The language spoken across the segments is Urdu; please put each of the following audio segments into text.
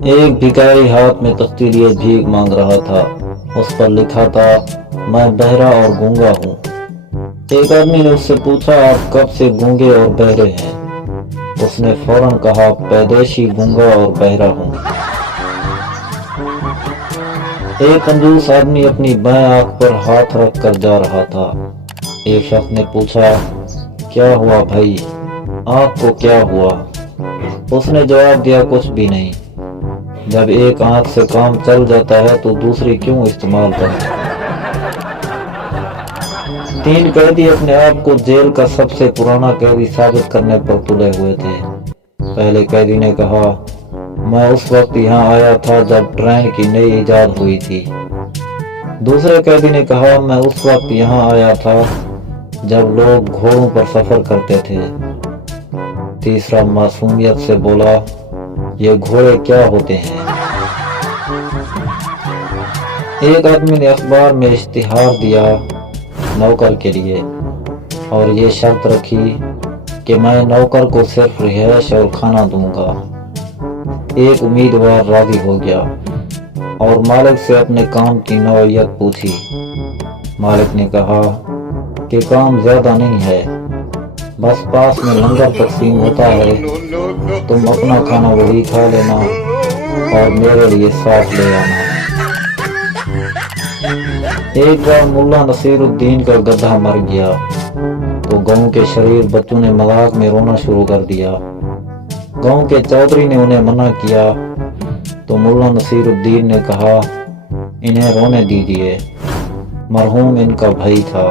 ایک بھکاری ہاتھ میں تختی لیے بھیک مانگ رہا تھا۔ اس پر لکھا تھا، میں بہرا اور گونگا ہوں۔ ایک آدمی نے اس سے پوچھا، آپ کب سے گونگے اور بہرے ہیں؟ اس نے فوراً کہا، پیدائشی گونگا اور بہرا ہوں۔ ایک کنجوس آدمی اپنی بائیں آنکھ پر ہاتھ رکھ کر جا رہا تھا۔ ایک شخص نے پوچھا، کیا ہوا بھائی، آنکھ کو کیا ہوا؟ اس نے جواب دیا، کچھ بھی نہیں۔ جب ایک آنکھ سے کام چل جاتا ہے تو دوسری کیوں استعمال کریں؟ 3 قیدی اپنے آپ کو جیل کا سب سے پرانا قیدی ثابت کرنے پر تلے ہوئے تھے۔ پہلے قیدی نے کہا، میں اس وقت یہاں آیا تھا جب ٹرین کی نئی ایجاد ہوئی تھی۔ دوسرے قیدی نے کہا، میں اس وقت یہاں آیا تھا جب لوگ گھوڑوں پر سفر کرتے تھے۔ تیسرا معصومیت سے بولا، یہ گھوڑے کیا ہوتے ہیں؟ ایک آدمی نے اخبار میں اشتہار دیا نوکر کے لیے، اور یہ شرط رکھی کہ میں نوکر کو صرف رہائش اور کھانا دوں گا۔ ایک امیدوار راضی ہو گیا اور مالک سے اپنے کام کی نوعیت پوچھی۔ مالک نے کہا کہ کام زیادہ نہیں ہے، بس پاس میں لنگر تقسیم ہوتا ہے، تم اپنا کھانا وہی کھا لینا اور میرے لیے ساتھ لے آنا۔ ایک بار ملا نصیر الدین کا گدھا مر گیا تو گاؤں کے شریر بچوں نے مذاق میں رونا شروع کر دیا۔ گاؤں کے چودھری نے انہیں منع کیا تو ملا نصیر الدین نے کہا، انہیں رونے دیجیے، مرحوم ان کا بھائی تھا۔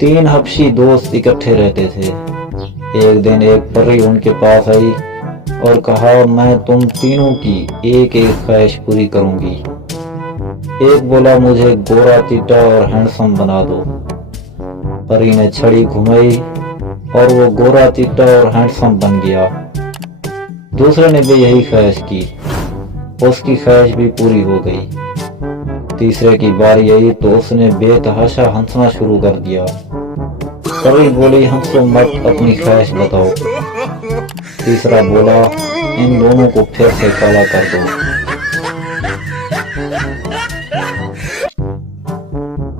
3 حبشی دوست اکٹھے رہتے تھے۔ ایک دن ایک پری ان کے پاس آئی اور کہا، میں تم تینوں کی ایک ایک خواہش پوری کروں گی۔ ایک بولا، مجھے گورا چیٹا اور ہینڈسم بنا دو۔ پری نے چھڑی گھمائی اور وہ گورا چیٹا اور ہینڈسم بن گیا۔ دوسرے نے بھی یہی خواہش کی، اس کی خواہش بھی پوری ہو گئی۔ تیسرے کی باری آئی تو اس نے بے تحاشا ہنسنا شروع کر دیا۔ پری بولی، ہنسو مت، اپنی خواہش بتاؤ۔ تیسرا بولا، ان دونوں کو پھر سے کالا کر دو۔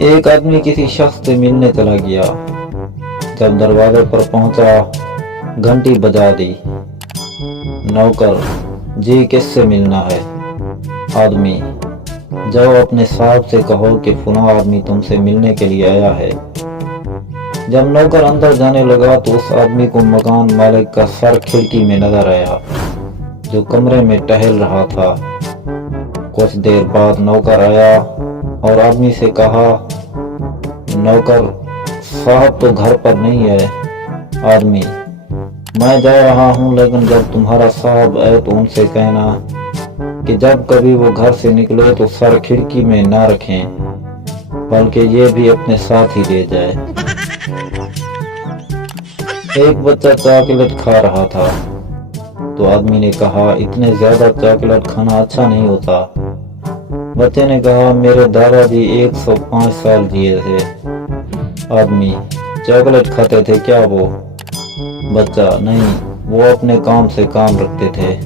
ایک آدمی کسی شخص سے ملنے چلا گیا۔ جب دروازے پر پہنچا، گھنٹی بجا دی۔ نوکر، جی کس سے ملنا ہے؟ آدمی، جاؤ اپنے صاحب سے کہو کہ فلاں آدمی تم سے ملنے کے لیے آیا ہے۔ جب نوکر اندر جانے لگا تو اس آدمی کو مکان مالک کا سر کھڑکی میں نظر آیا جو کمرے میں ٹہل رہا تھا۔ کچھ دیر بعد نوکر آیا اور آدمی سے کہا، نوکر صاحب تو گھر پر نہیں ہے۔ آدمی، میں جا رہا ہوں، لیکن جب تمہارا صاحب آئے تو ان سے کہنا کہ جب کبھی وہ گھر سے نکلے تو سر کھڑکی میں نہ رکھیں، بلکہ یہ بھی اپنے ساتھ ہی لے جائے۔ ایک بچہ چاکلیٹ کھا رہا تھا تو آدمی نے کہا، اتنے زیادہ چاکلیٹ کھانا اچھا نہیں ہوتا۔ بچے نے کہا، میرے دادا جی 105 سال جیے تھے۔ آدمی، چاکلیٹ کھاتے تھے کیا وہ؟ بچہ، نہیں، وہ اپنے کام سے کام رکھتے تھے۔